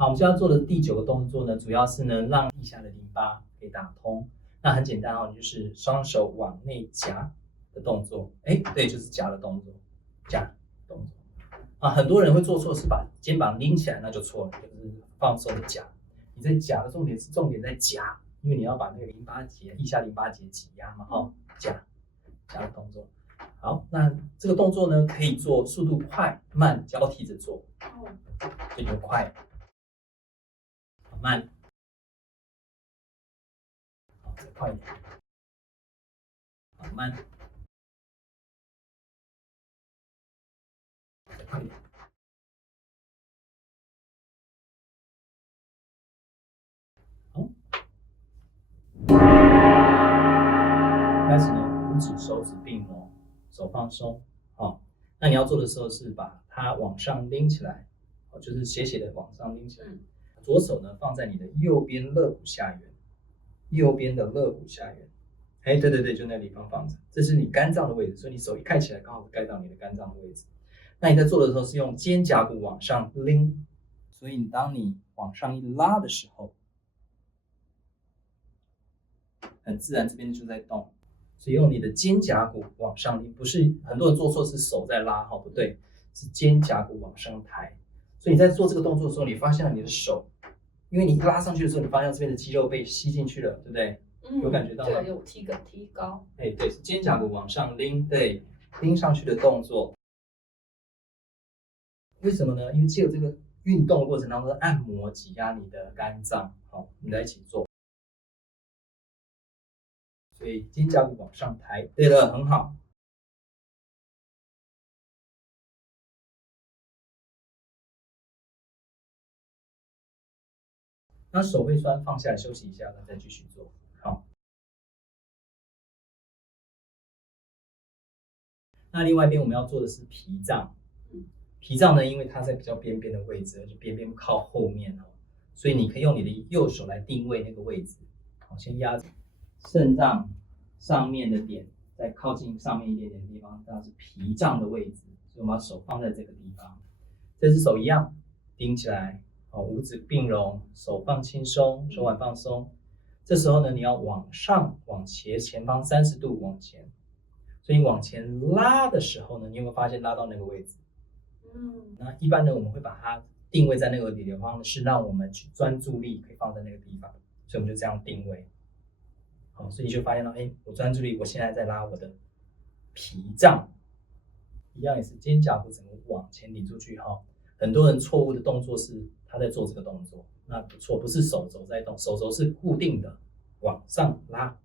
好，我们现在做的第9个动作呢，主要是呢让腋下的淋巴给打通。那很简单哦，就是双手往内夹的动作。对，就是夹的动作，夹动作。很多人会做错，是把肩膀拎起来，那就错了，就是放松的夹。你在夹的重点在夹，因为你要把那个淋巴结、腋下淋巴结挤压嘛，夹的动作。好，那这个动作呢，可以做速度快慢交替着做，所以就快。慢，好，再快一点，好慢，再快一点，好，开始呢，五指手指并拢，手放松，好，那你要做的时候是把它往上拎起来，就是斜斜的往上拎起来，左手呢放在你的右边肋骨下缘，右边的肋骨下缘。对，就那个地方放着，这是你肝脏的位置，所以你手一开起来，刚好盖到你的肝脏的位置。那你在做的时候是用肩胛骨往上拎，所以当你往上一拉的时候，很自然这边就在动，所以用你的肩胛骨往上拎，不是很多人做错是手在拉，不对，是肩胛骨往上抬。所以你在做这个动作的时候，你发现你的手，因为你拉上去的时候，你发现这边的肌肉被吸进去了，对不对？有感觉到吗？对，有提高。对，是肩胛骨往上拎，对，拎上去的动作。为什么呢？因为借由这个运动的过程当中，按摩挤压你的肝脏。好，我们来一起做。所以肩胛骨往上抬，对了，很好。那手会酸，放下来休息一下，再继续做。好。那另外一边我们要做的是脾脏。脾脏呢，因为它在比较边边的位置，就边边靠后面，所以你可以用你的右手来定位那个位置。好，先压着肾脏上面的点，再靠近上面一点点的地方，那是脾脏的位置，所以我们把手放在这个地方。这只手一样顶起来，五指并拢，手放轻松，手腕放松。这时候呢，你要往上往前方30度往前，所以你往前拉的时候呢，你有没有发现拉到那个位置？那一般呢，我们会把它定位在那个地方，是让我们去专注力可以放在那个地方，所以我们就这样定位。好，所以你就发现到，我专注力，我现在在拉我的脾脏，一样也是肩胛骨整个往前顶出去。很多人错误的动作是他在做这个动作，那不错，不是手肘在动，手肘是固定的，往上拉，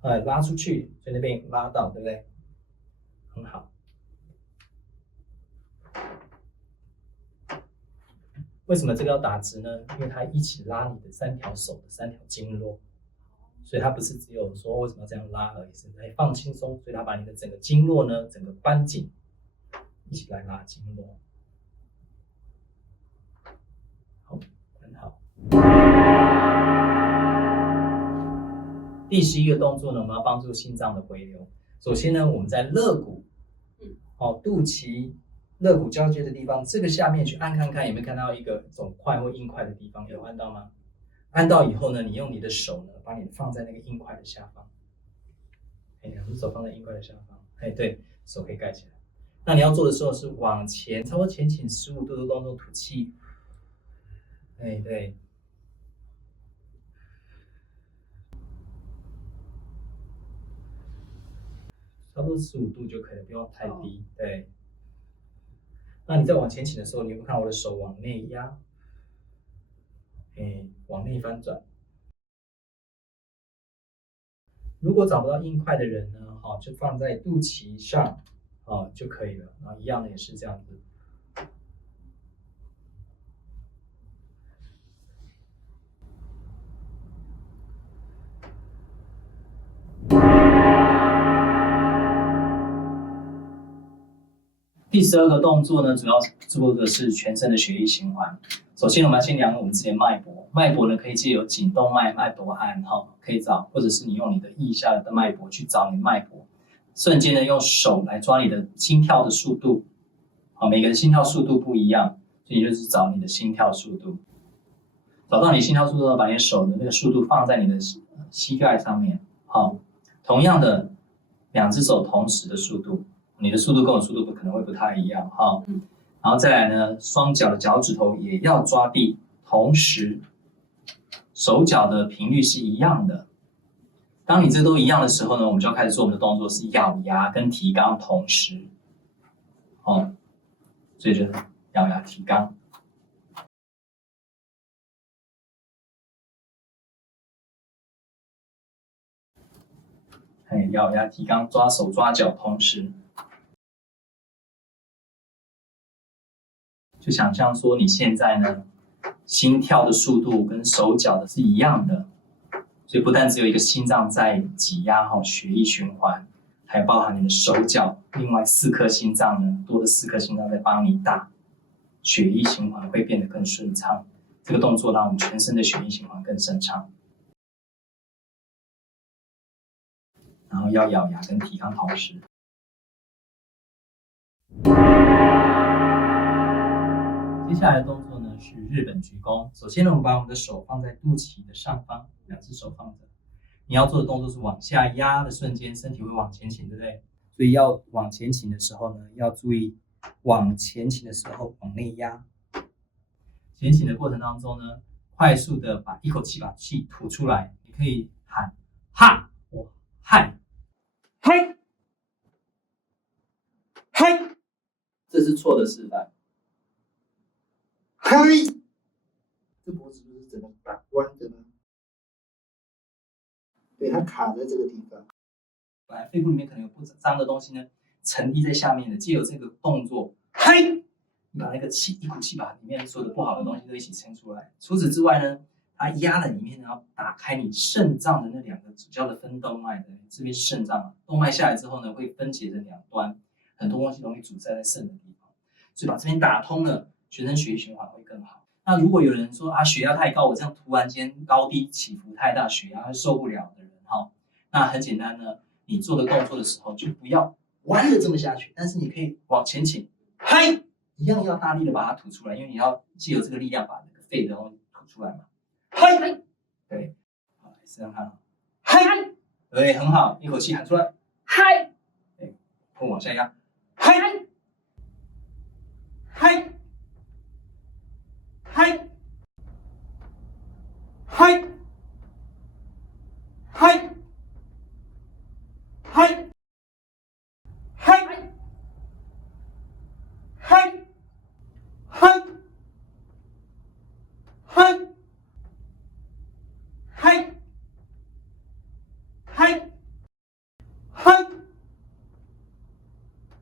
拉出去，所以那边拉到，对不对？很好。为什么这个要打直呢？因为它一起拉你的3条手的3条经络，所以它不是只有说为什么要这样拉而已，是放轻松，所以它把你的整个经络呢，整个绷紧，一起来拉经络。好，很好。第11个动作呢，我们要帮助心脏的回流。首先呢，我们在肋骨，肚脐、肋骨交接的地方，这个下面去按看看有没有看到一个肿块或硬块的地方，有按到吗？按到以后呢，你用你的手呢，把你放在那个硬块的下方。2只手放在硬块的下方。对，手可以盖起来。那你要做的时候是往前，差不多前倾15度的动作，吐气。对。差不多15度就可以了，不用太低。对。那你在往前倾的时候，你有没有看我的手往内压？往内翻转。如果找不到硬块的人呢，就放在肚脐上，就可以了。一样的也是这样子。第12个动作呢，主要做的是全身的血液循环。首先，我们要先量我们自己的脉搏。脉搏呢，可以借由颈动脉、脉搏按，可以找，或者是你用你的腋下的脉搏去找你的脉搏。瞬间呢，用手来抓你的心跳的速度。每个人心跳速度不一样，所以就是找你的心跳速度。找到你心跳速度，把你手的那个速度放在你的膝盖上面。好，同样的，2只手同时的速度，你的速度跟我速度可能会不太一样。好，然后再来呢，双脚的脚趾头也要抓地，同时手脚的频率是一样的。当你这都一样的时候呢，我们就要开始做我们的动作，是咬牙跟提肛同时。哦，所以就是咬牙提肛。咬牙提肛，抓手抓脚同时。就想象说你现在呢，心跳的速度跟手脚的是一样的，所以不但只有一个心脏在挤压血液循环，还包含你的手脚，另外4颗心脏呢，多的4颗心脏在帮你打，血液循环会变得更顺畅。这个动作让我们全身的血液循环更顺畅。然后要咬牙跟提肛同时。接下来的动作呢是日本鞠躬。首先呢，我们把我们的手放在肚脐的上方，2只手放着。你要做的动作是往下压的瞬间，身体会往前倾，对不对？所以要往前倾的时候呢，要注意往前倾的时候往内压。前倾的过程当中呢，快速的一口气把气吐出来。你可以喊哈或嗨。嗨，嗨，这是错的示范。嗨，这脖子不是整个打弯的吗？对，它卡在这个地方。本来肺部里面可能有不脏的东西呢，沉积在下面的，借由这个动作，嗨，你把那个气一股气把里面所有的不好的东西都一起撑出来。除此之外呢，它压了里面，然后打开你肾脏的那2个主要的分动脉的，这边是肾脏，动脉下来之后呢，会分解成2端，很多东西容易阻塞在肾的地方，所以把这边打通了，全身血液循环会更好。那如果有人说血压太高，我这样突然间高低起伏太大，血压会受不了的人，那很简单呢，你做的动作的时候就不要弯的这么下去，但是你可以往前倾，嗨，一样要大力的把它吐出来，因为你要借由这个力量把那个肺的东西吐出来嘛。嗨，对，好，来试试看，嗨，对，很好，一口气喊出来，嗨，对，碰往下压，嗨，嗨，嗨，嗨，嗨，嗨，嗨，嗨，嗨，嗨，嗨，嗨，嗨，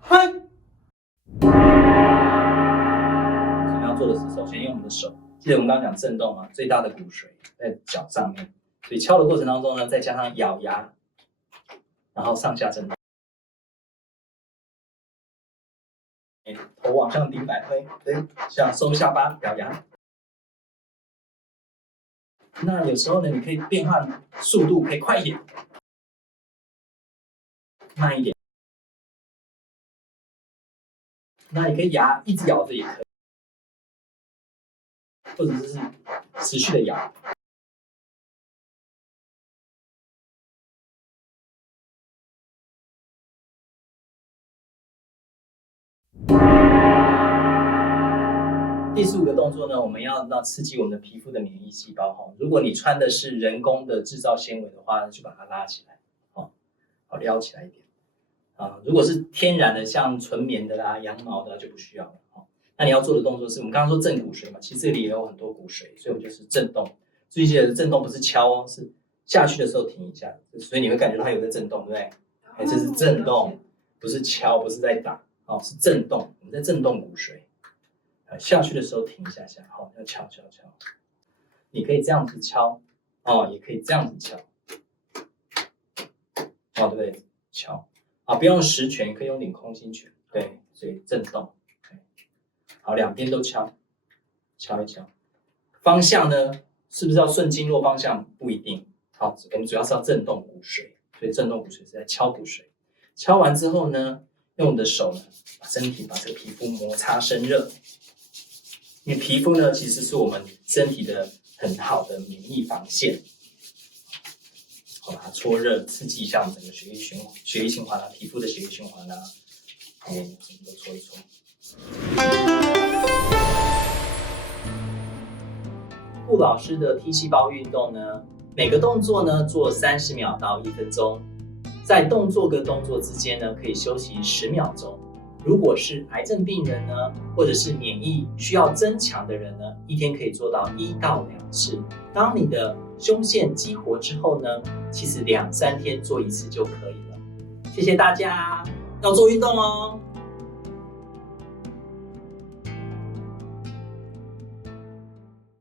嗨。我们要做的是，首先用我们的手，记得我们刚刚讲震动嘛，最大的骨髓在脚上面，所以敲的过程当中呢，再加上咬牙，然后上下震动。头往上顶摆推，对，像收下巴，咬牙。那有时候呢，你可以变换速度，可以快一点，慢一点。那你可以牙一直咬着也可以，或者是持续的咬。第15个动作呢，我们要刺激我们的皮肤的免疫细胞。如果你穿的是人工的制造纤维的话，就把它拉起来，好撩起来一点。如果是天然的，像纯棉的啦、羊毛的就不需要了。那你要做的动作是我们刚刚说震骨髓嘛，其实这里也有很多骨髓，所以我们就是震动。注意记得震动不是敲哦，是下去的时候停一下，所以你会感觉到它有在震动，对不对？这是震动，不是敲，不是在打，是震动，我们在震动骨髓。下去的时候停一下下，要敲敲敲。你可以这样子敲，也可以这样子敲，对不对？敲，不用实拳，可以用领空心拳，对，所以震动。好，两边都敲，敲一敲。方向呢，是不是要顺经络方向？不一定。好，我们主要是要震动骨髓，所以震动骨髓是在敲骨髓。敲完之后呢，用我们的手呢，把身体把这个皮肤摩擦生热。因为皮肤呢，其实是我们身体的很好的免疫防线。把它搓热，刺激一下我们整个血液循环啊，皮肤的血液循环啊，整个都搓一搓。顾老师的 T 细胞运动呢，每个动作呢做30秒到1分钟，在动作跟动作之间呢可以休息10秒钟。如果是癌症病人呢，或者是免疫需要增强的人呢，一天可以做到1到2次。当你的胸腺激活之后呢，其实2-3天做1次就可以了。谢谢大家，要做运动哦。